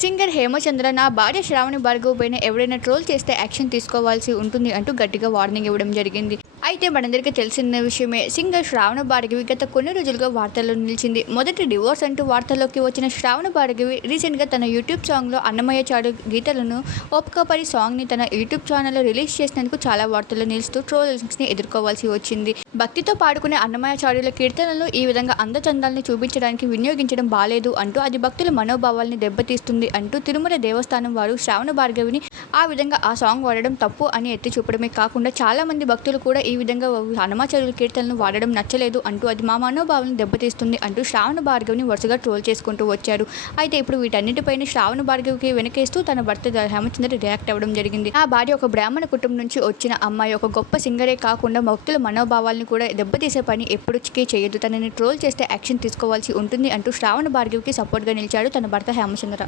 Singer Hemachandra నా భార్య శ్రావణి భార్గవ్ పైన ఎవరైనా ట్రోల్ చేస్తే యాక్షన్ తీసుకోవాల్సి ఉంటుంది అంటూ గట్టిగా వార్నింగ్ ఇవ్వడం జరిగింది. అయితే మనందరికీ తెలిసిన విషయమే. సింగర్ శ్రావణ భార్గవి గత కొన్ని రోజులుగా వార్తల్లో నిలిచింది. మొదటి డివోర్స్ అంటూ వార్తల్లోకి వచ్చిన శ్రావణ భార్గవి రీసెంట్గా తన యూట్యూబ్ సాంగ్లో అన్నమయ్య చాడు గీతలను ఓపికపరి సాంగ్ని తన యూట్యూబ్ ఛానల్లో రిలీజ్ చేసినందుకు చాలా వార్తల్లో నిలుస్తూ ట్రోల్స్ని ఎదుర్కోవాల్సి వచ్చింది. భక్తితో పాడుకునే అన్నమయ్య చాడుల కీర్తనలు ఈ విధంగా అందచందాలని చూపించడానికి వినియోగించడం బాలేదు అంటూ అది భక్తుల మనోభావాల్ని దెబ్బతీస్తుంది అంటూ తిరుమల దేవస్థానం వారు శ్రావణ భార్గవిని ఆ విధంగా ఆ సాంగ్ వాడడం తప్పు అని ఎత్తి చూపడమే కాకుండా చాలామంది భక్తులు కూడా ఈ విధంగా హనుమాచార్యుల కీర్తనలను వాడడం నచ్చలేదు అంటూ అది మా మనోభావాలను దెబ్బతీస్తుంది అంటూ శ్రావణ భార్గవిని వరుసగా ట్రోల్ చేసుకుంటూ వచ్చారు అయితే ఇప్పుడు వీటన్నిటిపైన శ్రావణ భార్గవికి వెనకేస్తూ తన భర్త హేమచంద్ర రియాక్ట్ అవ్వడం జరిగింది. ఆ భార్య ఒక బ్రాహ్మణ కుటుంబం నుంచి వచ్చిన అమ్మాయి ఒక గొప్ప సింగరే కాకుండా భక్తుల మనోభావాలను కూడా దెబ్బతీసే పని ఎప్పుడుకి చేయదు. తనని ట్రోల్ చేస్తే యాక్షన్ తీసుకోవాల్సి ఉంటుంది అంటూ శ్రావణ భార్గవికి సపోర్ట్గా నిలిచాడు తన భర్త హేమచంద్ర.